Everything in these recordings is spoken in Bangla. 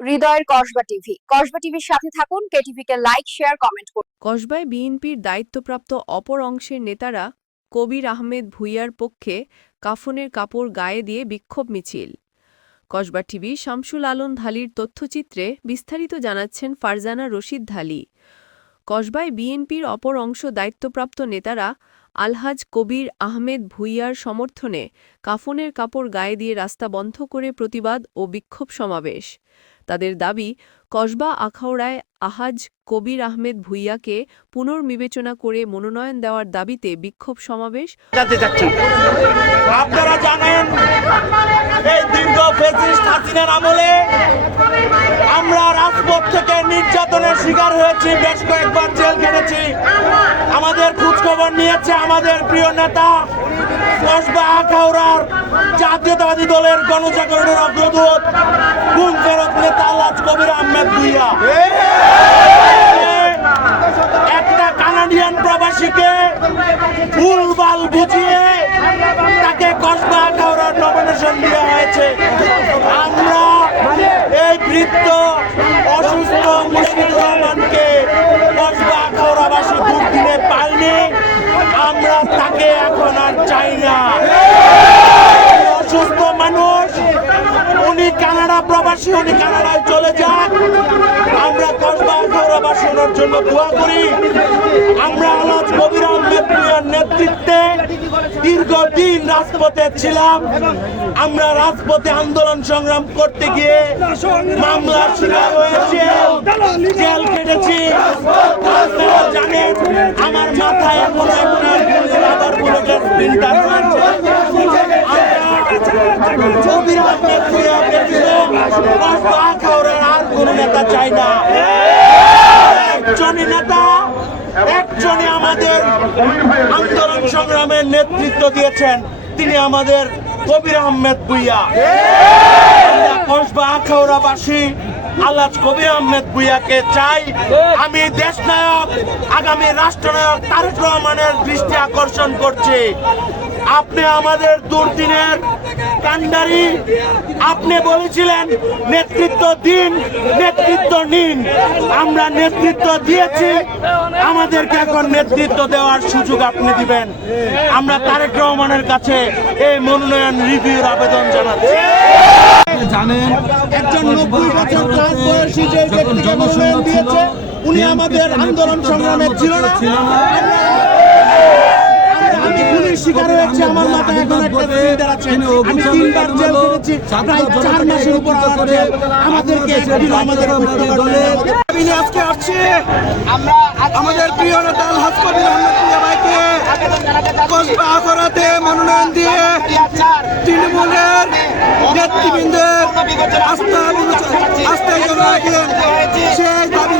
হৃদয়ের কসবা টিভি। কসবা টিভির সাথে থাকুন কেটিভি কে লাইক, শেয়ার, কমেন্ট করুন। কসবায় বিএনপির দায়িত্বপ্রাপ্ত অপর অংশের নেতারা কবির আহমেদ ভুইয়ার পক্ষে কাফনের কাপড় গায়ে দিয়ে বিক্ষোভ মিছিল। কসবা টিভি শামসুল আলম ধালির তথ্যচিত্রে বিস্তারিত জানাচ্ছেন ফারজানা রশিদ ধালি কসবায় বিএনপির অপর অংশ দায়িত্বপ্রাপ্ত নেতারা আলহাজ কবির আহমেদ ভুইয়ার সমর্থনে কাফনের কাপড় গায়ে দিয়ে রাস্তা বন্ধ করে প্রতিবাদ ও বিক্ষোভ সমাবেশ। তাদের দাবি, কসবা আখাউড়ায় আহাজ কবির আহমেদ ভুইয়াকে পুনর্বিবেচনা করে মনোনয়ন দেওয়ার দাবিতে বিক্ষোভ সমাবেশ। আপনারা জানেন, এই দীর্ঘ হাসিনার আমলে আমরা রাজপথ থেকে নির্যাতনের শিকার হয়েছি, বেশ কয়েকবার জেল কেটেছি আমাদের খোঁজখবর নিয়েছে আমাদের প্রিয় নেতা কসবা আখাউড়ার জাতীয়তাবাদী দলের গণজাগরণের অগ্রদূত ফেরত নেতা আল্লাহ কবির আহমেদ ভুইয়া। একটা কানাডিয়ান প্রবাসীকে ভুলভাল বুঝিয়ে তাকে কসবা খাওয়ার নমিনেশন দেওয়া হয়েছে। আমরা এই বৃদ্ধ, অসুস্থ, মুশফিকুর রহমানকে আমরা তাকে এখন আর চাই না। অসুস্থ মানুষ, উনি কানাডা প্রবাসী, উনি কানাডায় চলে যান আমরা কসবা গৌরবাসী ওনার জন্য দোয়া করি। আমরা আলাজ কবির আহমেদ নেতৃত্বে দীর্ঘদিন রাজপথে ছিলাম। আমরা রাজপথে আন্দোলন সংগ্রাম করতে গিয়ে মামলার শিকার হয়েছে। জেল কেটেছি জানেন, আমার মাথায় এখন আর নেতা চাই আমাদের আন্দোলন সংগ্রামের নেতৃত্ব দিয়েছেন তিনি আমাদের কবির আহমেদ ভুইয়া কসবা আখাউড়াবাসী আল্লাহ কবির আহমেদ ভুইয়াকে চাই। আমি দেশ নায়ক আগামী রাষ্ট্রনায়ক তারেক রহমানের দৃষ্টি আকর্ষণ করছি। আপনি আমাদের দুর্দিনের কান্ডারি আপনি বলেছিলেন নেতৃত্ব দিন নেতৃত্ব নিন। আমরা নেতৃত্ব দিয়েছি আমাদেরকে এখন নেতৃত্ব দেওয়ার সুযোগ আপনি দিবেন। আমরা তারেক রহমানের কাছে এই মনোনয়ন রিভিউর আবেদন জানাচ্ছি। জানেন একজন নব্বই বছর প্লাস বয়সী যে ব্যক্তিকে মনোনয়ন দিয়েছে উনি আমাদের আন্দোলন সংগ্রামে ছিল না ছিল না আমি খুনের শিকার হয়েছে আমার মাথায় এখন একটা সিলিন্ডার আছে আমি তিনবার জেল করেছি প্রায় চার মাসের উপর আমার জেল আমাদেরকে আমাদের আমি আজকে আসছি আমরা আমাদের প্রিয় নেতা আলহাজ কবির আহমেদ প্রিয়া ভাইকে কসবা আখড়াতে মনোনয়ন দিয়ে তৃণমূলের নেতৃবৃন্দের আস্থা আস্থা জনগণ সেই দাবি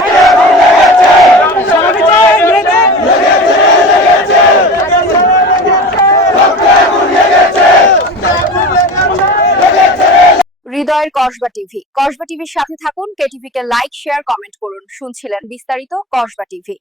হৃদয়ের কসবা টিভি। কসবা টিভির সাথে থাকুন। কেটিভি কে লাইক শেয়ার কমেন্ট করুন। শুনছিলেন বিস্তারিত কসবা টিভি।